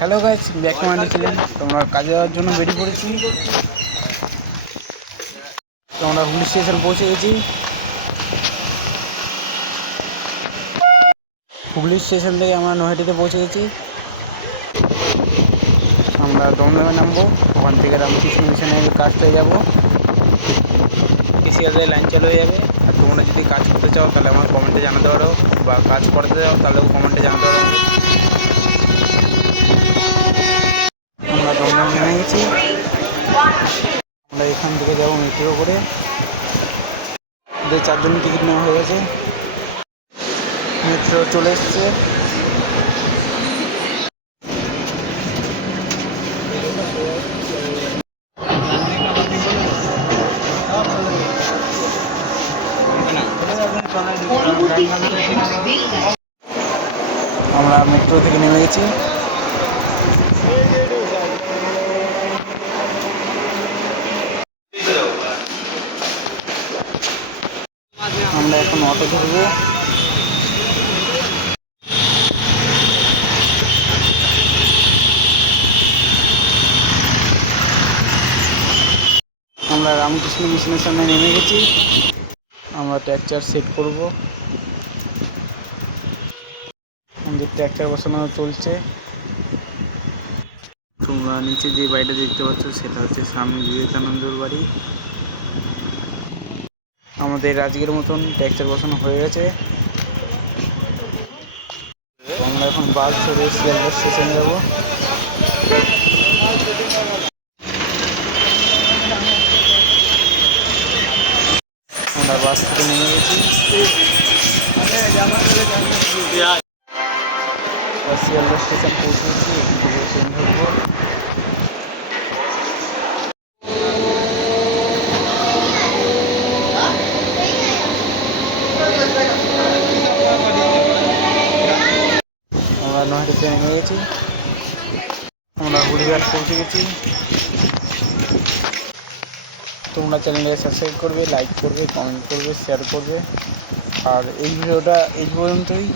Hello guys, back to my channel. তোমরা কাজে যাওয়ার জন্য বেরিয়ে পড়েছি। তোমরা হুগলি স্টেশন পৌঁছে গেছি। হুগলি স্টেশন থেকে আমরা নৈহাটিতে পৌঁছে গেছি। আমরা দমদমে নামবো, ওখান থেকে রামকৃষ্ণ মিশনের কাজটায় যাবো। কৃষিকাজে লাইন চালু হয়ে যাবে। আর তোমরা যদি কাজ করতে চাও তাহলে আমার কমেন্টে জানাতে পারো, বা কাজ করতে চাও তাহলেও কমেন্টে জানাতে পারো। আমরা দমদম নেমে গেছি। আমরা এখান থেকে যাবো মেট্রো করে। 4 জনের টিকিট নেওয়া হয়ে গেছে। মেট্রো চলে এসছে। আমরা মেট্রো থেকে নেমে গেছি। আমরা এখন অটো ধরবো। আমরা রামকৃষ্ণ মিশনের সামনে নেমে গেছি। আমরা ট্র্যাকচার সেট করব। আমাদের ট্র্যাকচার বসানো চলছে। তোমরা নিচে যে বাড়িটা দেখতে পাচ্ছ সেটা হচ্ছে স্বামী বিবেকানন্দর বাড়ি। আমাদের আজকের মতন ট্র্যাকচার বসানো হয়ে গেছে। আমরা এখন বাস ধরে শিয়ালদা স্টেশনে যাব। আমরা বাস থেকে নেমে গেছি। শিয়ালদা স্টেশন পৌঁছে গেছি। ট্রেন ধরবো। আমরা নৈহাটিতে নেমে গেছি। আমরা হুড়িঘাট পৌঁছে গেছি। তোমরা চ্যানেলে সাবস্ক্রাইব করবে, লাইক করবে, কমেন্ট করবে, শেয়ার করবে। আর এই ভিডিওটা এই পর্যন্তই।